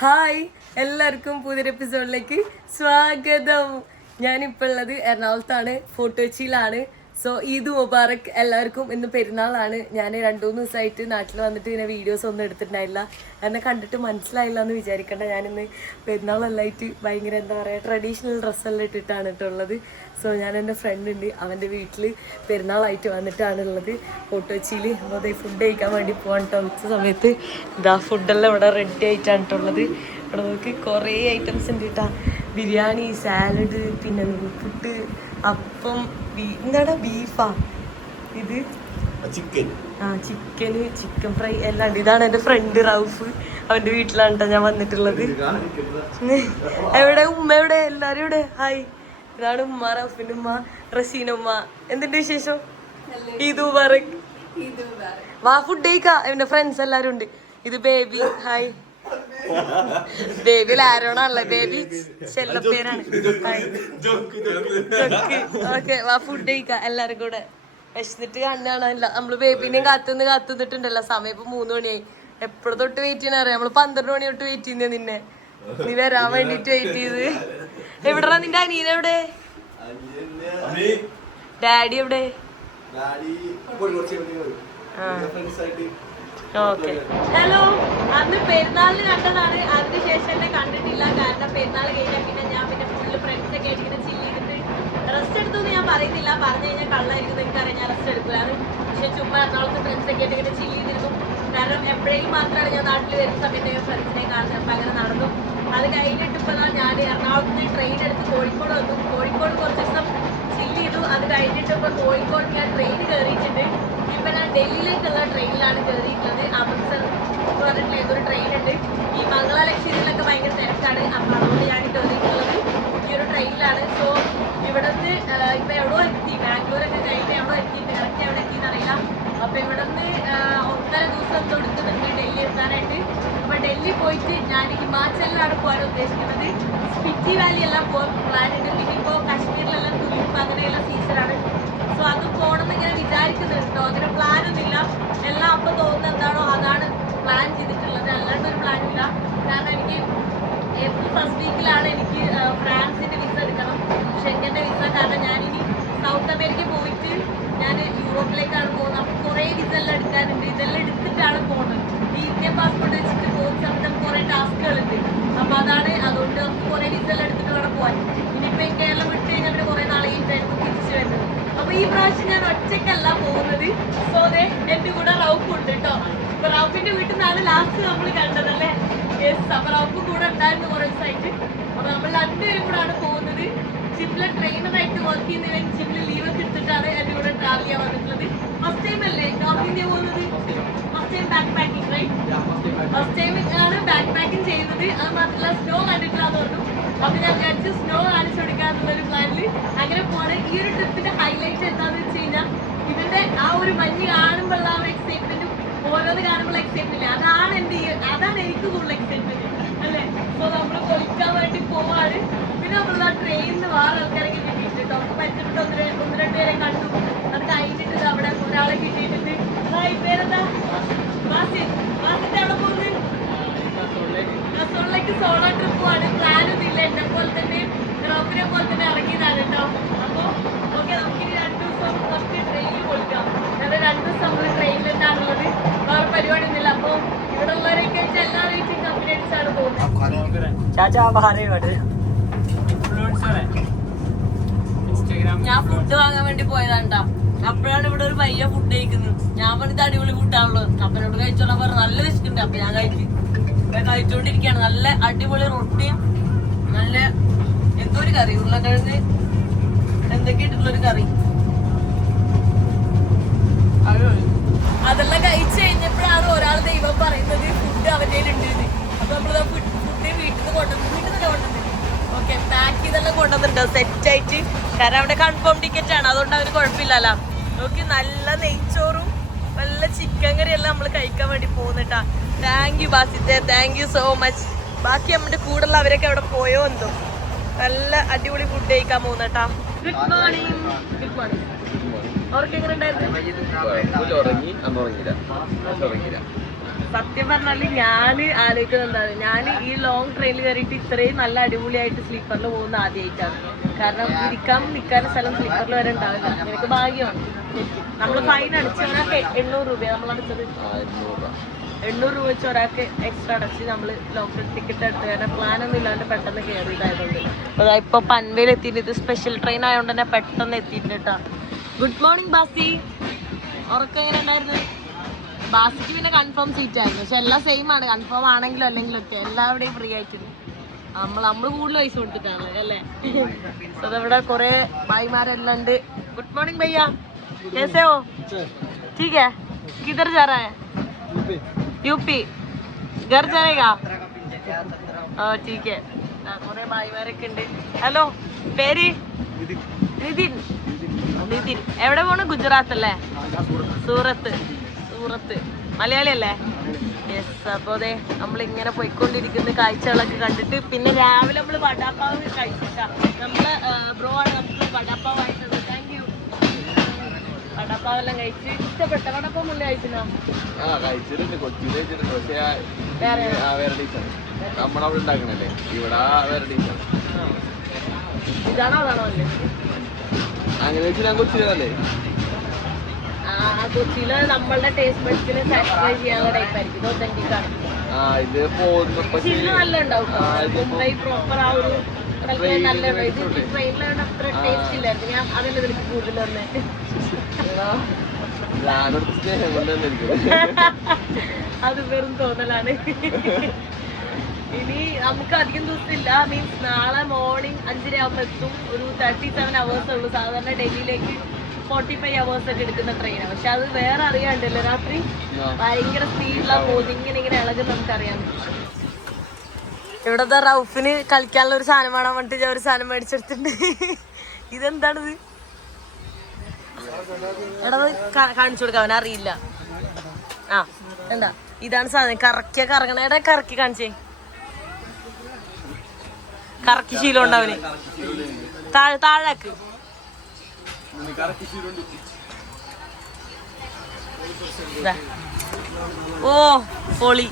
Hi, എല്ലാവർക്കും പുതിയൊരു എപ്പിസോഡിലേക്ക് സ്വാഗതം. ഞാനിപ്പോൾ ഉള്ളത് എറണാകുളത്താണ്, ഫോർട്ട് കൊച്ചിയിലാണ്. സോ ഈദ് മുബാറക് എല്ലാവർക്കും. ഇന്ന് പെരുന്നാളാണ്. ഞാൻ 2-3 ദിവസമായിട്ട് നാട്ടിൽ വന്നിട്ട് ഇങ്ങനെ വീഡിയോസ് ഒന്നും എടുത്തിട്ടുണ്ടായില്ല. എന്നെ കണ്ടിട്ട് മനസ്സിലായില്ല എന്ന് വിചാരിക്കേണ്ട. ഞാനിന്ന് പെരുന്നാളെല്ലായിട്ട് ഭയങ്കര എന്താ പറയുക, ട്രഡീഷണൽ ഡ്രസ്സെല്ലാം ഇട്ടിട്ടാണ് ഇട്ടുള്ളത്. സോ ഞാൻ എൻ്റെ ഫ്രണ്ട് ഉണ്ട്, അവൻ്റെ വീട്ടിൽ പെരുന്നാളായിട്ട് വന്നിട്ടാണുള്ളത് ഫോർട്ട് കൊച്ചിയിൽ. അപ്പോൾ അതേ ഫുഡ് കഴിക്കാൻ വേണ്ടി പോകാൻ കേട്ടോ. ഉച്ച സമയത്ത് ഇതാ ഫുഡെല്ലാം ഇവിടെ റെഡി ആയിട്ടാണ് കേട്ടുള്ളത്. ഇവിടെ നോക്കി കുറേ ഐറ്റംസ് ഉണ്ട് കേട്ടോ. ബിരിയാണി, സാലഡ്, പിന്നെ പുട്ട്, അപ്പം, എന്താടാ ബീഫാ ഇത്, ചിക്കന്, ചിക്കൻ ഫ്രൈ എല്ലാം ഉണ്ട്. ഇതാണ് എൻ്റെ ഫ്രണ്ട് റൌഫ്, അവൻ്റെ വീട്ടിലാണ് കേട്ടോ ഞാൻ വന്നിട്ടുള്ളത്. എവിടെ ഉമ്മ, എവിടെ എല്ലാവരും ഇവിടെ? ഹായ്, ഇതാണ് ഉമ്മ, റൌഫിൻ്റെ ഉമ്മ, റസീന ഉമ്മ. എന്തിൻ്റെ വിശേഷം? ഈദ് മുബാറക്. വാ ഫുഡ് കഴിക്കാം. എൻ്റെ ഫ്രണ്ട്സ് എല്ലാവരും ഉണ്ട്. ഇത് ബേബി. ഹായ്, ബേബി ലാരോണാണല്ലേ, ബേബി ചെല്ലപ്പേരാണ്. ഓക്കെ, വാ ഫുഡ് കഴിക്കാം എല്ലാരും കൂടെ. വിശന്നിട്ട് കണ്ണാണല്ല. നമ്മള് ബേബിനെയും കാത്തുനിന്നിട്ടുണ്ടല്ലോ. സമയം ഇപ്പൊ 3 മണിയായി. എപ്പോഴും തൊട്ട് വെയിറ്റ് ചെയ്യാൻ അറിയാം. നമ്മള് 12 മണി തൊട്ട് വെയിറ്റ് ചെയ്യുന്ന നിന്നെ, നീ വരാൻ വേണ്ടിട്ട് വെയിറ്റ് ചെയ്ത്. എവിടെടാ നിന്റെ അനിയൻ? എവിടെ? ഡാഡി എവിടെ? ഓക്കെ. ഹലോ, അന്ന് പെരുന്നാളിന് കണ്ടതാണ്. അതിനുശേഷം എന്നെ കണ്ടിട്ടില്ല. കാരണം പെരുന്നാൾ കഴിഞ്ഞാൽ പിന്നെ ഫുള്ള് ഫ്രണ്ട്സൊക്കെ ആയിട്ട് ഇങ്ങനെ ചില്ല് ചെയ്തിട്ട് റെസ്റ്റ് എടുത്തു എന്ന് ഞാൻ പറയുന്നില്ല. പറഞ്ഞു കഴിഞ്ഞാൽ കള്ളായിരിക്കും, എനിക്കറിയാം ഞാൻ റെസ്റ്റ് എടുക്കില്ലാന്ന്. പക്ഷെ ചുമ്മാ എറണാകുളത്ത് ഫ്രണ്ട്സൊക്കെ ആയിട്ട് ഇങ്ങനെ ചില്ല് ചെയ്തിരുന്നു. കാരണം എപ്പോഴേലും മാത്രമാണ് ഞാൻ നാട്ടിൽ വരുന്ന സമയത്ത് ഞാൻ ഫ്രണ്ട്സിനെ കാണുന്നത്. അപ്പം അങ്ങനെ നടന്നു. അത് കഴിഞ്ഞിട്ട് ഇപ്പോൾ ഞാൻ എറണാകുളത്ത് ട്രെയിൻ എടുത്ത് കോഴിക്കോട് വന്നു. കോഴിക്കോട് കുറച്ച് ദിവസം ചില്ല് ചെയ്തു. അത് കഴിഞ്ഞിട്ട് ഇപ്പോൾ കോഴിക്കോട് ഞാൻ ട്രെയിൻ കയറിയിട്ടുണ്ട്. ഇപ്പം ഞാൻ ഡൽഹിയിലേക്കുള്ള ട്രെയിനിലാണ് കയറിയിട്ടുള്ളത്. അമൃത്സർ എന്ന് പറഞ്ഞിട്ടുള്ള ഏതൊരു ട്രെയിൻ ഉണ്ട്. ഈ മംഗളാലക്ഷ്മിയിലൊക്കെ ഭയങ്കര തിരക്കാണ്. അപ്പം അതുകൊണ്ട് ഞാൻ കയറിയിട്ടുള്ളത് ഈ ഒരു ട്രെയിനിലാണ്. സോ ഇവിടെ നിന്ന് ഇപ്പം എവിടെയോ എത്തി, ബാംഗ്ലൂരൊക്കെ കഴിഞ്ഞ് എവിടെയോ എത്തിയിട്ട്, കറക്റ്റ് എവിടെ എത്തിയെന്ന് അറിയില്ല. അപ്പം ഇവിടെ നിന്ന് 1.5 ദിവസം കൊടുക്കുന്നുണ്ട് ഡൽഹി എത്താനായിട്ട്. അപ്പം ഡൽഹി പോയിട്ട് ഞാൻ ഹിമാചലിലാണ് പോകാൻ ഉദ്ദേശിക്കുന്നത്. സ്പിറ്റി വാലി എല്ലാം പോകാൻ പ്ലാൻ ഉണ്ട്. പിന്നെ ഇപ്പോൾ കാശ്മീരിലെല്ലാം തുലിപ്പ് അങ്ങനെയുള്ള സീസണാണ്. സോ അത് പോകണമെന്ന് ഇങ്ങനെ വിചാരിക്കുന്നുണ്ടോ, അങ്ങനെ പ്ലാനൊന്നുമില്ല. എല്ലാം അപ്പം തോന്നുന്നത് എന്താണോ അതാണ് പ്ലാൻ ചെയ്തിട്ടുള്ളത്. അല്ലാണ്ടൊരു പ്ലാനില്ല. കാരണം എനിക്ക് ഏപ്രിൽ ഫസ്റ്റ് വീക്കിലാണ് എനിക്ക് ഫ്രാൻസിൻ്റെ വിസ എടുക്കണം, ഷെങ്കൻ്റെ വിസ. കാരണം ഞാനിനി സൗത്ത് അമേരിക്ക പോയിട്ട് ഞാൻ യൂറോപ്പിലേക്കാണ് പോകുന്നത്. അപ്പം കുറേ വിസ എല്ലാം എടുക്കാനുണ്ട്. ഇതെല്ലാം എടുത്തിട്ടാണ് പോകുന്നത്. ഈ ഇന്ത്യൻ പാസ്പോർട്ട് വെച്ചിട്ട് പോകുന്ന സമയത്ത് നമുക്ക് കുറേ ടാസ്കുകളുണ്ട്. അപ്പം അതാണ്, അതുകൊണ്ട് നമുക്ക് കുറേ വിസ എല്ലാം എടുത്തിട്ട് വേണം പോകാൻ. ഇനിയിപ്പോൾ കേരളം വിട്ട് കഴിഞ്ഞാൽ പിന്നെ കുറേ നാളെ കഴിഞ്ഞിട്ടായിരുന്നു തിരിച്ചു വരുന്നത്. അപ്പൊ ഈ പ്രാവശ്യം ഞാൻ ഒറ്റയ്ക്കല്ല പോകുന്നത്. സോ അതെ, എന്റെ കൂടെ റൌഫ് ഉണ്ട് കേട്ടോ. അപ്പൊ റൌഫിന്റെ വീട്ടിൽ നിന്നാണ് ലാസ്റ്റ് നമ്മൾ കണ്ടതല്ലേ. യെസ്, അപ്പൊ റൌഫ് കൂടെ ഉണ്ടായിരുന്നു കുറേ ദിവസമായിട്ട്. അപ്പൊ നമ്മൾ 2 പേരും കൂടാണ് പോകുന്നത്. ജിമ്മിലെ ട്രെയിനറായിട്ട് വർക്ക് ചെയ്യുന്നവൻ ജിമ്മിൽ ലീവൊക്കെ എടുത്തിട്ടാണ് എന്റെ കൂടെ ട്രാവൽ ചെയ്യാൻ വന്നിട്ടുള്ളത്. ഫസ്റ്റ് ടൈം അല്ലേ നോർത്ത് ഇന്ത്യ പോകുന്നത്? First time backpacking, right? First time ആണ് ബാക്ക് പാക്കിംഗ് ചെയ്യുന്നത്. അത് മാത്രമല്ല സ്നോ കണ്ടിട്ടില്ലാന്ന് പറഞ്ഞു. അപ്പൊ ഞാൻ വിചാരിച്ചു സ്നോ കാണിച്ചു കൊടുക്കാന്നുള്ളൊരു പ്ലാനിൽ അങ്ങനെ പോവാണ്. ഈ ഒരു ട്രിപ്പിന്റെ ഹൈലൈറ്റ് എന്താണെന്ന് വെച്ച് കഴിഞ്ഞാൽ ഇതിന്റെ ആ ഒരു മഞ്ഞ് കാണുമ്പോഴുള്ള ആ ഒരു എക്സൈറ്റ്മെന്റും ഓരോന്ന് കാണുമ്പോൾ എക്സൈറ്റ്മെന്റ് ഇല്ല, അതാണ് എനിക്ക് കൂടുതൽ എക്സൈറ്റ്മെന്റ് അല്ലേ. സോ നമ്മൾ പൊളിക്കാൻ വേണ്ടി പോവാണ്. പിന്നെ നമ്മൾ ആ ട്രെയിനിൽ വേറെ ആൾക്കാരൊക്കെ കിട്ടിയിട്ടുണ്ട്. നമുക്ക് പറ്റിയിട്ട് 1-2 പേരെ കണ്ടു. അത് കഴിഞ്ഞിട്ട് അവിടെ ഒരാളെ കിട്ടിയിട്ടുണ്ട്. ഈ പേരെന്താ? വാസിന്റെ അവിടെ പോകുന്നത് റസോളിലേക്ക് സോളോ ട്രിപ്പുമാണ്. പ്ലാനൊന്നുമില്ല. എന്നെ പോലെ തന്നെ റോപ്പിനെ പോലെ തന്നെ ഇറങ്ങിയതാണ് കേട്ടോ. അപ്പോൾ ഓക്കെ, നമുക്കിനി 2 ദിവസം ഫസ്റ്റ് ട്രെയിനിൽ പൊളിക്കാം. ഞാൻ 2 ദിവസം നമ്മൾ ട്രെയിനിൽ തന്നെയാണുള്ളത്. വേറെ പരിപാടിയൊന്നുമില്ല. അപ്പോൾ ഇവിടെ ഉള്ളവരെയൊക്കെ വെച്ചാൽ എല്ലാവരെയും കമ്പനി അടിച്ചാണ് പോകുന്നത്. ഞാൻ ഫുഡ് വാങ്ങാൻ വേണ്ടി പോയതാണ് കേട്ടോ. അപ്പോഴാണ് ഇവിടെ ഒരു പയ്യ ഫുഡ് കഴിക്കുന്നത്. ഞാൻ പറഞ്ഞത് അടിപൊളി ഫുഡാണല്ലോ. അപ്പനോട് കഴിച്ചോളാൻ പറഞ്ഞു. നല്ല വിശക്കുണ്ട്. അപ്പൊ ഞാൻ കഴിച്ചുകൊണ്ടിരിക്കുകയാണ്. നല്ല അടിപൊളി റൊട്ടിയും നല്ല എന്തോ ഒരു കറി, ഉരുളക്കിഴങ്ങ് എന്തൊക്കെ ഇട്ടിട്ടുള്ളൊരു കറി. അതെല്ലാം കഴിച്ചു കഴിഞ്ഞപ്പോഴാണ് ഒരാൾ ദൈവം പറയുന്നത് ഫുഡ് അവൻ്റെ ഉണ്ട്. അപ്പൊ നമ്മള് ഫുഡ് വീട്ടിൽ നിന്ന് കൊണ്ടുവന്നിട്ട് ഓക്കെ പാക്ക് ചെയ്തെല്ലാം കൊണ്ടുവന്നിട്ടുണ്ട് സെറ്റായിട്ട്. കാരണം അവിടെ കൺഫേം ടിക്കറ്റ് ആണ്, അതുകൊണ്ട് അവന് കുഴപ്പമില്ലല്ലോ. നോക്കി നല്ല നെയ്ച്ചോറും നല്ല ചിക്കൻ കറി എല്ലാം നമ്മൾ കഴിക്കാൻ വേണ്ടി പോകുന്നിട്ടാ. താങ്ക് യു ബാസിത്തെ, താങ്ക് യു സോ മച്ച്. ബാക്കി നമ്മുടെ കൂടെയുള്ള അവരൊക്കെ അവിടെ പോയോ എന്തോ. നല്ല അടിപൊളി ഫുഡ് കഴിക്കാൻ പോകുന്നട്ടാ. Good morning. Good morning. അവർക്ക് എങ്ങനെ ഉണ്ടായിരുന്നു? സത്യം പറഞ്ഞാല് ഞാന് ആലോചിക്കുന്നത് എന്താണ്, ഞാൻ ഈ ലോങ് ട്രെയിനിൽ കയറിയിട്ട് ഇത്രയും നല്ല അടിപൊളിയായിട്ട് സ്ലീപ്പറിൽ പോകുന്ന ആദ്യമായിട്ടാണ്. കാരണം ഇരിക്കാൻ നിൽക്കാനും സ്ഥലം സ്ലീപ്പറിൽ വരെ ഉണ്ടാവില്ല. എനിക്ക് ഭാഗ്യമാണ്. നമ്മൾ ഫൈൻ അടിച്ച ഒരാൾക്ക് 800 രൂപ നമ്മൾ അടച്ചത്. 800 രൂപ വെച്ച് ഒരാൾക്ക് എക്സ്ട്രാ അടച്ച് നമ്മൾ ലോക്കൽ ടിക്കറ്റ് എടുത്ത്, കാരണം പ്ലാനൊന്നും ഇല്ലാണ്ട് പെട്ടെന്ന് കയറിയതായതുകൊണ്ട്. അതാ ഇപ്പോൾ പൻവേൽ എത്തിയിട്ട്, ഇത് സ്പെഷ്യൽ ട്രെയിൻ ആയതുകൊണ്ട് തന്നെ പെട്ടെന്ന് എത്തിയിട്ടുണ്ട് കേട്ടോ. ഗുഡ് മോർണിംഗ് ബാസി, ഉറക്കം എങ്ങനെ ഉണ്ടായിരുന്നു? ബാസിക്ക് പിന്നെ കൺഫേം സീറ്റ് ആയിരുന്നു, പക്ഷെ എല്ലാം സെയിം ആണ്, കൺഫേം ആണെങ്കിലും അല്ലെങ്കിലും ഒക്കെ എല്ലാവരുടെയും ഫ്രീ ആയിട്ടുണ്ട്. നമ്മൾ കൂടുതൽ പൈസ കൊടുത്തിട്ടാണ് അല്ലേ. സോ അതവിടെ കുറെ ഭായിമാരെല്ലാം ഉണ്ട്. ഗുഡ് മോർണിംഗ് ഭയ്യ, कैसे हो? ठीक है, किधर जा रहा है? यूपी, घर जाएगा? ठीक है. കുറെ ഭായിമാരൊക്കെ ഉണ്ട്. ഹലോ, പേര്? നിതിൻ. നിതിൻ എവിടെ പോണു? ഗുജറാത്ത് അല്ലേ? സൂറത്ത്. മലയാളി അല്ലേ? യെസ്. അപ്പോൾ അതെ നമ്മളിങ്ങനെ പോയിക്കൊണ്ടിരിക്കുന്ന കാഴ്ചകളൊക്കെ കണ്ടിട്ട്, പിന്നെ രാവിലെ നമ്മൾ വടാപ്പാവ് കഴിച്ചിട്ടാ. നമ്മള് ബ്രോ ആണ് നമുക്ക് വടാപ്പാവ് ആയിട്ടത്. Thank you. വടാപ്പാവെല്ലാം കഴിച്ച് ഇഷ്ടപ്പെട്ട വടാപ്പാവ് മുന്നേ കഴിച്ചിട്ടുണ്ടോ? ഇതാണോ അതാണോ അല്ലേ? കൊച്ചിയില് നമ്മളുടെ ടേസ്റ്റ് ബഡ്സിനെ സാറ്റിസ്ഫൈ ചെയ്യാനുള്ള ടൈപ്പ് ആയിരിക്കും. ഇത് ഒത്തന്റിക് ആണ്. നല്ല ഉണ്ടാവും. മുംബൈ പ്രോപ്പർ ആ ഒരു നല്ല ഇത് ട്രെയിനിലാണ് അത്ര ടേസ്റ്റ് ഇല്ലായിരുന്നു. ഞാൻ അതിന്റെ ഇതിലേക്ക് കൂടുതൽ തന്നെ അത് വെറും തോന്നലാണ്. ഇനി നമുക്ക് അധികം ദിവസം ഇല്ല. മീൻസ് നാളെ മോർണിംഗ് 5:30 ആകുമ്പോൾ എത്തും. ഒരു 37 hours ഉള്ളൂ. സാധാരണ ഡൽഹിയിലേക്ക് 45 hours ഒക്കെ എടുക്കുന്ന ട്രെയിനാണ്. പക്ഷെ അത് വേറെ അറിയാണ്ടല്ലോ, രാത്രി ഭയങ്കര സ്പീഡിലാണ് പോകുന്നത്. ഇങ്ങനെ ഇളകും നമുക്കറിയാൻ പറ്റും. ഇവിടത്തെ റൌഫിന് കളിക്കാനുള്ള ഒരു സാധനം വേണം പറഞ്ഞിട്ട് ഞാൻ ഒരു സാധനം മേടിച്ചെടുത്തിട്ടുണ്ട്. ഇതെന്താണിത്? എടാ കാണിച്ചു കൊടുക്കാം, അവനറിയില്ല. ആ എന്താ ഇതാണ് സാധനം. കറങ്ങണ എടാ കറക്കി കാണിച്ചേ. കറക്കി ശീലം ഉണ്ടവന്. താഴാക്ക്. ഓ പൊളി.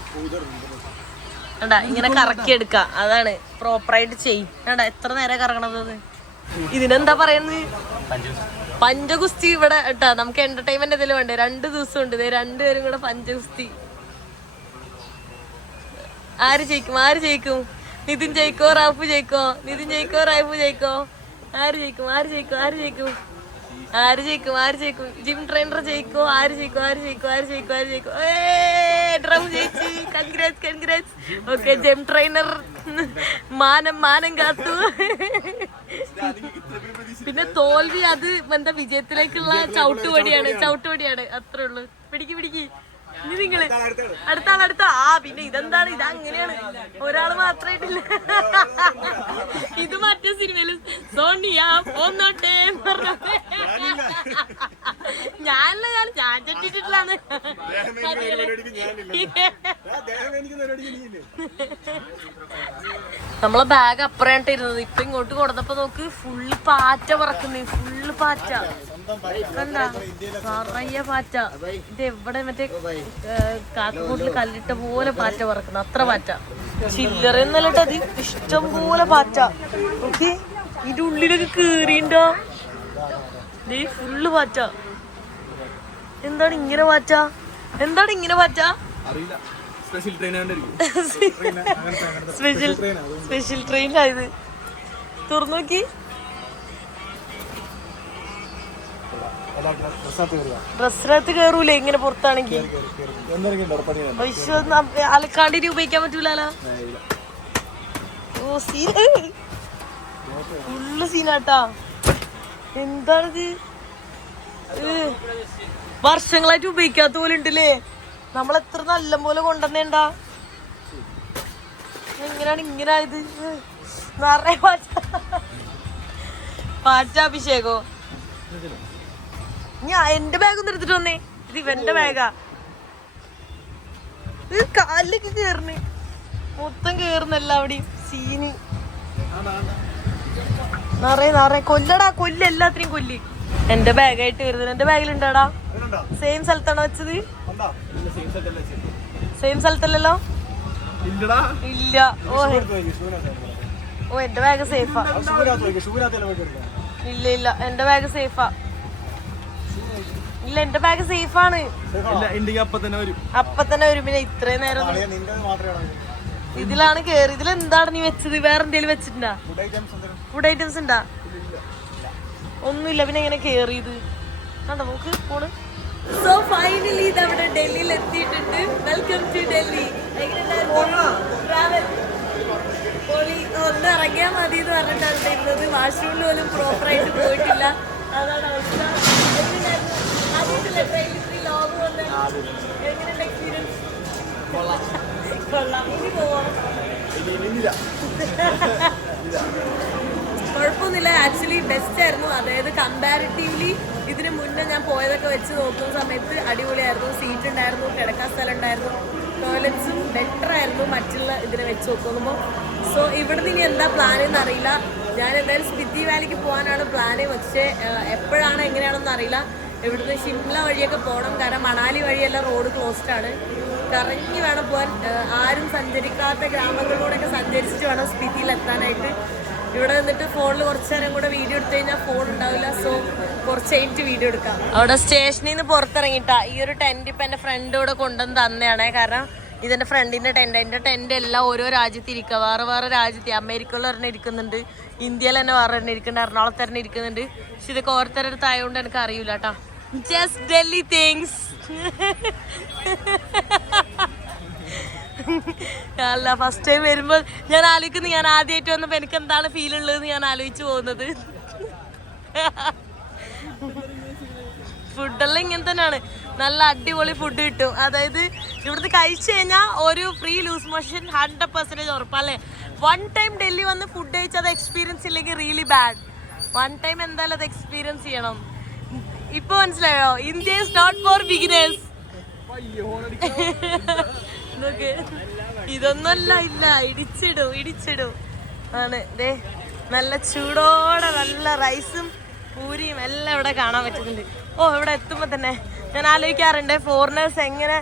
എടാ ഇങ്ങനെ കറക്കി എടുക്ക, അതാണ് പ്രോപ്പറായിട്ട് ചെയ്യും. എടാ എത്ര നേരം കറങ്ങണത്? ഇതിനെന്താ പറയുന്നത്? പഞ്ചഗുസ്തി. ഇവിടെ കേട്ടാ നമുക്ക് എന്റർടൈൻമെന്റ് എന്തെങ്കിലും വേണ്ടേ? 2 ദിവസം ഉണ്ട്. 2 പേരും കൂടെ പഞ്ചഗുസ്തി. ആര് ജയിക്കും? നിതിൻ ജയിക്കോ റൌഫ് ജയിക്കോ? നിതിൻ ജയിക്കോ റൌഫ് ജയിക്കോ? ആര് ജയിക്കും? ജിം ട്രെയിനർ ജയിക്കോ? ആര് ജയിക്കും? റൌഫ് ജയിച്ചു. കൺഗ്രാറ്റ്സ്. ഓക്കെ, ജിം ട്രെയിനർ മാനം കാത്തു. പിന്നെ തോൽവി അത് എന്താ വിജയത്തിലേക്കുള്ള ചവിട്ടുപടിയാണ്. അത്രേ ഉള്ളു. പിടിക്ക് ഇനി നിങ്ങള് അടുത്ത. പിന്നെ ഇതെന്താണ്? ഇതങ്ങനെയാണ്, ഒരാള് മാത്രമായിട്ടില്ല. ഇത് മറ്റേ സിനിമയില് സോണിയ പോന്നോട്ടെ പറഞ്ഞത് ഞാനല്ല, ഞാൻ ചെട്ടിട്ടിട്ടാണ്. നമ്മളെ ബാഗ് അപ്പുറമായിട്ട് ഇരുന്നത്. ഇപ്പൊ ഇങ്ങോട്ട് കൊടുത്തപ്പോ നോക്ക്, ഫുള്ള് പാറ്റ പറക്കുന്നേ. ഫുള്ള് പാറ്റ കണ്ടാ? നിറയെ പാറ്റ. ഇത് എവിടെ മറ്റേ കാക്കക്കൂട്ടില് കല്ലിട്ട പോലെ പാറ്റ പറക്കുന്നു. അത്ര പാറ്റ. ചില്ലറ എന്നല്ലട്ടോ, അത് ഇഷ്ടം പോലെ പാറ്റ. ഓക്കെ, ഇതിന്റെ ഉള്ളിലൊക്കെ കേറിണ്ടോ? ഫുള്ള് പാറ്റ. എന്താണ് ഇങ്ങനെ പാറ്റ? സ്പെഷ്യൽ ട്രെയിനായത്. തുറന്നു നോക്കി. ഡ്രസ്സിനകത്ത് കേറൂലേ ഇങ്ങനെ പുറത്താണെങ്കിൽ? അലക്കാണ്ട് ഇനി ഉപയോഗിക്കാൻ പറ്റൂലോ. ഓ ഫുള്ള് സീനാട്ടാ. എന്താണിത്? വർഷങ്ങളായിട്ട് ഉപയോഗിക്കാത്ത പോലെ ഉണ്ടല്ലേ. നമ്മളെത്ര നല്ല പോലെ കൊണ്ടുവന്നേണ്ടാ. എങ്ങനെയാണ് ഇങ്ങനെ ആയത്? നിറയെ പാറ്റാഭിഷേകോ? ഞാൻ എന്റെ ബാഗ് ഒന്ന് എടുത്തിട്ട് വന്നേ. ഇത് ഇവന്റെ ബാഗാ. ഇത് കാലിലേക്ക് കേറുന്നേ, മൊത്തം കേറുന്നല്ല അവിടെയും. സീന് നിറയെ കൊല്ലടാ. എല്ലാത്തിനെയും കൊല്ല്. എന്റെ ബാഗായിട്ട് വരുന്നത്. എന്റെ ബാഗിലുണ്ടാടാ. സെയിം സ്ഥലത്താണോ വെച്ചത്? സെയിം സ്ഥലത്തല്ലല്ലോ? ഇല്ല. ഓ എന്റെ ബാഗ് സേഫാ. ഇല്ല ഇല്ല എന്റെ ബാഗ് സേഫാ. ഇല്ല എന്റെ ബാഗ് സേഫാണ്. അപ്പൊ തന്നെ വരും. പിന്നെ ഇത്രയും നേരം ഇതിലാണ് കേറി. ഇതിലെന്താണ് നീ വെച്ചത്? വേറെ എന്തെങ്കിലും വെച്ചിട്ടുണ്ടാ? ഫുഡ് ഐറ്റംസ് ഉണ്ടാ? ഒന്നുമില്ല. പിന്നെ എങ്ങനെ കേറിയത്? കണ്ടോ നോക്ക് ഫോണ്. സോ ഫൈനലി ഇതവിടെ ഡൽഹിയിൽ എത്തിയിട്ടുണ്ട്. Welcome to Delhi. ഒന്ന് ഇറങ്ങിയാൽ മതി എന്ന് പറഞ്ഞിട്ടാണ് ഇരുന്നത്. വാഷ്റൂമിൽ പോലും പ്രോപ്പറായിട്ട് പോയിട്ടില്ല. അതാണ് അവസ്ഥ. ആദ്യമായിട്ടില്ല ട്രെയിനിൽ ഇത്രയും ലോങ് വന്ന്. എങ്ങനെയുണ്ട് എക്സ്പീരിയൻസ്? കൊള്ളാം. ഇനി പോവാം. കുഴപ്പമൊന്നുമില്ല. ആക്ച്വലി ബെസ്റ്റ് ആയിരുന്നു. അതായത് കമ്പാരിറ്റീവ്ലി ഇതിന് മുന്നേ ഞാൻ പോയതൊക്കെ വെച്ച് നോക്കുന്ന സമയത്ത് അടിപൊളിയായിരുന്നു. സീറ്റ് ഉണ്ടായിരുന്നു, കിടക്കാൻ സ്ഥലം ഉണ്ടായിരുന്നു, ടോയ്ലറ്റ്സും ബെറ്റർ ആയിരുന്നു മറ്റുള്ള ഇതിനെ വെച്ച് നോക്കുമ്പോൾ. സോ ഇവിടുന്ന് ഇനി എന്താ പ്ലാൻ എന്നറിയില്ല. ഞാൻ എന്തായാലും സ്പിറ്റി വാലിക്ക് പോകാനാണ് പ്ലാന്. പക്ഷേ എപ്പോഴാണ് എങ്ങനെയാണെന്ന് അറിയില്ല. ഇവിടുന്ന് ഷിംല വഴിയൊക്കെ പോകണം. കാരണം മണാലി വഴിയെല്ലാം റോഡ് ക്ലോസ്ഡ് ആണ്. കറങ്ങി വേണം പോകാൻ. ആരും സഞ്ചരിക്കാത്ത ഗ്രാമങ്ങളിലൂടെയൊക്കെ സഞ്ചരിച്ചിട്ട് വേണം സ്പിറ്റിയിൽ എത്താനായിട്ട്. ഇവിടെ നിന്നിട്ട് ഫോണിൽ കുറച്ച് നേരം കൂടെ വീഡിയോ എടുത്തു കഴിഞ്ഞാൽ ഫോൺ ഉണ്ടാവില്ല. സോ കുറച്ച് കഴിഞ്ഞിട്ട് വീഡിയോ എടുക്കാം. അവിടെ സ്റ്റേഷനിൽ നിന്ന് പുറത്തിറങ്ങിയിട്ടാ ഈ ഒരു ടെന്റ് ഇപ്പം എൻ്റെ ഫ്രണ്ട് ഇവിടെ കൊണ്ടുവന്ന് തന്നെയാണ്. കാരണം ഇതെൻ്റെ ഫ്രണ്ടിൻ്റെ ടെന്റ്. എൻ്റെ ടെന്റ് എല്ലാം ഓരോ രാജ്യത്ത് ഇരിക്കുക. വേറെ വേറെ രാജ്യത്ത് അമേരിക്കയിൽ ഒരെണ്ണം ഇരിക്കുന്നുണ്ട്, ഇന്ത്യയിൽ തന്നെ വേറെ എണ്ണം ഇരിക്കുന്നുണ്ട്, എറണാകുളത്ത് തന്നെ ഇരിക്കുന്നുണ്ട്. പക്ഷെ ഇതൊക്കെ ഓരോരുത്തരുടെ ആയതുകൊണ്ട് എനിക്ക് അറിയില്ല കേട്ടോ. Just Delhi things. അല്ല ഫസ്റ്റ് ടൈം വരുമ്പോൾ ഞാൻ ആലോചിക്കുന്നു, ഞാൻ ആദ്യമായിട്ട് വന്നപ്പോൾ എനിക്ക് എന്താണ് ഫീൽ ഉള്ളതെന്ന് ഞാൻ ആലോചിച്ച് പോകുന്നത്. ഫുഡെല്ലാം ഇങ്ങനെ തന്നെയാണ്. നല്ല അടിപൊളി ഫുഡ് കിട്ടും. അതായത് ഇവിടുന്ന് കഴിച്ചു കഴിഞ്ഞാൽ ഒരു ഫ്രീ ലൂസ് മോഷൻ 100% ഉറപ്പല്ലേ. വൺ ടൈം ഡൽഹി വന്ന് ഫുഡ് കഴിച്ചാൽ അത് എക്സ്പീരിയൻസ് ഇല്ലെങ്കിൽ റിയലി ബാഡ്. വൺ ടൈം എന്തായാലും അത് എക്സ്പീരിയൻസ് ചെയ്യണം. ഇപ്പൊ മനസ്സിലായോ? India is not for beginners. ഇതൊന്നുമല്ല. ഇല്ല ഇടിച്ചിടും ആണ്. ദേ നല്ല ചൂടോടെ നല്ല റൈസും പൂരിയും എല്ലാം ഇവിടെ കാണാൻ പറ്റുന്നുണ്ട്. ഓ ഇവിടെ എത്തുമ്പോൾ തന്നെ ഞാൻ ആലോചിക്കാറുണ്ട് ഫോറിനേഴ്സ് എങ്ങനെ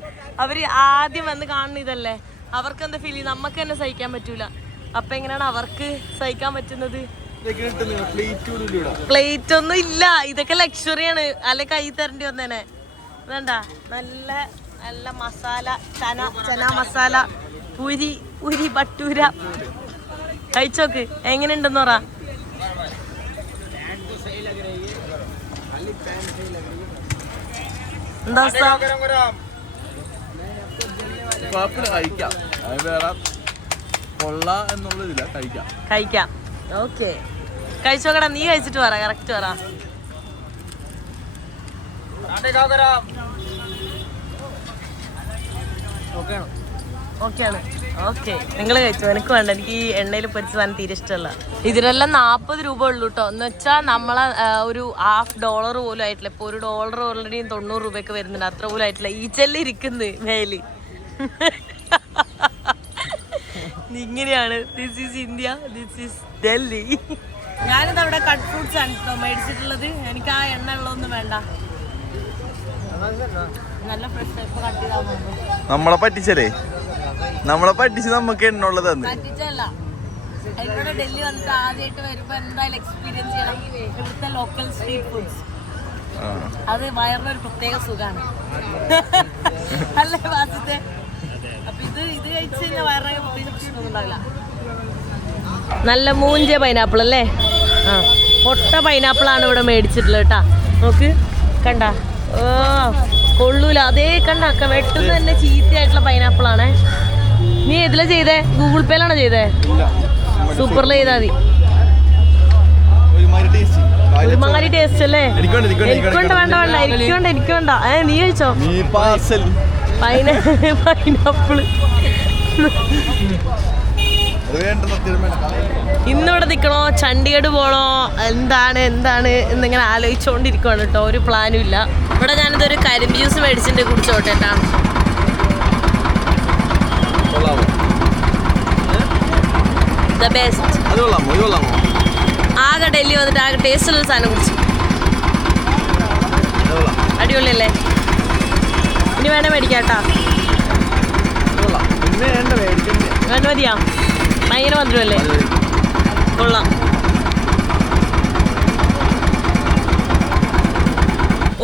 അവർ ആദ്യം വന്ന് കാണുന്ന ഇതല്ലേ, അവർക്ക് എന്താ ഫീൽ ചെയ്യും, നമുക്ക് തന്നെ സഹിക്കാൻ പറ്റൂല. അപ്പൊ എങ്ങനെയാണ് അവർക്ക് സഹിക്കാൻ പറ്റുന്നത്? പ്ലേറ്റ് ഒന്നും ഇല്ല. ഇതൊക്കെ ലക്ഷറിയാണ്. അല്ലെ കൈ തരേണ്ടി വന്നേനെ. വേണ്ട നല്ല നല്ല മസാല ചന മസാല പൂരി ബട്ടൂര കഴിച്ചോക്ക് എങ്ങനെയുണ്ടെന്ന് പറ. എന്താ കഴിക്കാം? ഓക്കെ കഴിച്ചോക്കടാ. നീ കഴിച്ചിട്ട് പറ. കറക്റ്റ് പറ. ഓക്കെയാണ്. ഓക്കെ നിങ്ങൾ കഴിച്ചോ. എനിക്ക് വേണ്ട. എനിക്ക് ഈ എണ്ണയിൽ പൊരിച്ച സാധനം തീരെ ഇഷ്ടമല്ല. ഇതിനെല്ലാം 40 രൂപ ഉള്ളൂ കേട്ടോ. എന്ന് വെച്ചാൽ നമ്മളെ ഒരു $1/2 പോലും ആയിട്ടില്ല. ഇപ്പോൾ $1 ഓൾറെഡി 90 രൂപയൊക്കെ വരുന്നുണ്ട്. അത്ര പോലും ആയിട്ടില്ല. ഈ ചെല്ലി ഇരിക്കുന്നത് മേലി. ഇങ്ങനെയാണ്. This is India, this is Delhi. ഞാനിത് അവിടെ കട്ട് ഫ്രൂട്ട്സ് ആണ് കേട്ടോ മേടിച്ചിട്ടുള്ളത്. എനിക്ക് ആ എണ്ണ ഉള്ളതൊന്നും വേണ്ട. നല്ല ഫ്രഷ് ഇപ്പൊ കട്ട് ചെയ്താൽ നമ്മളെ പറ്റിച്ചല്ലേ, നമ്മളെ പറ്റിച്ച് നമുക്ക് എണ്ണുള്ളത് പറ്റിച്ചല്ല. ഇവിടെ ഡൽഹി വന്നിട്ട് ആദ്യമായിട്ട് വരുമ്പോ എന്തായാലും എക്സ്പീരിയൻസ് ചെയ്യണം ഇവിടുത്തെ ലോക്കൽ സ്ട്രീറ്റ് ഫുഡ്സ്. അത് വയറിനൊരു പ്രത്യേക സുഖമാണ് അല്ലേ വാസത്തെ? അപ്പൊ ഇത് കഴിച്ചു കഴിഞ്ഞാൽ വയറിനൊക്കെ പ്രത്യേകിച്ച് പ്രശ്നമൊന്നും ഉണ്ടാവില്ല. നല്ല മൂഞ്ച പൈനാപ്പിൾ അല്ലേ? ആ പൊട്ട പൈനാപ്പിളാണ് ഇവിടെ മേടിച്ചിട്ടുള്ളത് കേട്ടാ. നോക്ക് കണ്ട. ഓ കൊള്ളൂല. അതേ കണ്ട വെട്ടുന്ന തന്നെ ചീത്തയായിട്ടുള്ള പൈനാപ്പിളാണേ. നീ ഇതിലാ ചെയ്തേ? ഗൂഗിൾ പേയിലാണോ ചെയ്തേ? സൂപ്പറിൽ ചെയ്താൽ മതി. ഒരുമാതിരി ടേസ്റ്റ് അല്ലേ? എനിക്കൊണ്ട് വേണ്ട. എനിക്ക് വേണ്ട. നീ കഴിച്ചോ പൈനാപ്പിള്. ഇന്നിവിടെ നിൽക്കണോ ചണ്ഡീഗഡ് പോണോ എന്താണ് എന്നിങ്ങനെ ആലോചിച്ചുകൊണ്ടിരിക്കുവാണ് കേട്ടോ. ഒരു പ്ലാനും ഇല്ല. ഇവിടെ ഞാനിതൊരു കരിമ്പ് ജ്യൂസ് മേടിച്ചിട്ട് കുടിച്ചോട്ടെ കേട്ടാ. The best. ആകെ ഡൽഹി വന്നിട്ട് ആകെ ടേസ്റ്റുള്ള സാധനം കുടിച്ചു. അടിപൊളിയല്ലേ? ഇനി വേണേ മേടിക്കാം കേട്ടാ. വേണ്ട മതിയാ? ഭയങ്കര മധുരമല്ലേ? കൊള്ളാം.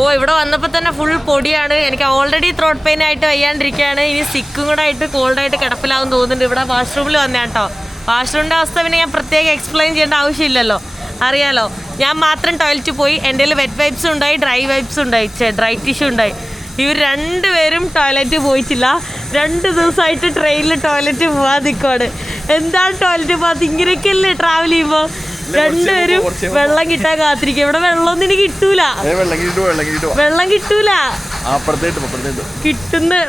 ഓ ഇവിടെ വന്നപ്പോൾ തന്നെ ഫുൾ പൊടിയാണ്. എനിക്ക് ഓൾറെഡി ത്രോട്ട് പെയിൻ ആയിട്ട് വയ്യാണ്ടിരിക്കുകയാണ്. ഇനി സിക്കും കൂടെ ആയിട്ട് കോൾഡായിട്ട് കിടപ്പിലാവും തോന്നുന്നുണ്ട്. ഇവിടെ വാഷ്റൂമിൽ വന്നേ കേട്ടോ. വാഷ്റൂമിൻ്റെ അവസ്ഥ പിന്നെ ഞാൻ പ്രത്യേകം എക്സ്പ്ലെയിൻ ചെയ്യേണ്ട ആവശ്യമില്ലല്ലോ, അറിയാലോ. ഞാൻ മാത്രം ടോയ്ലറ്റിൽ പോയി. എൻ്റെ കയ്യിൽ വെറ്റ് വൈപ്സ് ഉണ്ടായി, ഡ്രൈ വൈപ്സ് ഉണ്ടായി, ഡ്രൈ ടിഷ്യൂ ഉണ്ടായി. ഇവർ രണ്ടുപേരും ടോയ്ലറ്റിൽ പോയിട്ടില്ല. 2 ദിവസമായിട്ട് ട്രെയിനിൽ ടോയ്ലറ്റിൽ പോകാൻ നിൽക്കുവാണ്. എന്താണ് ടോയ്ലറ്റ് പോകാത്ത? ഇങ്ങനെയൊക്കെയല്ലേ ട്രാവൽ ചെയ്യുമ്പോൾ? രണ്ടുപേരും വെള്ളം കിട്ടാൻ കാത്തിരിക്കും. ഇവിടെ വെള്ളമൊന്നും ഇനി കിട്ടൂല. വെള്ളം കിട്ടൂല.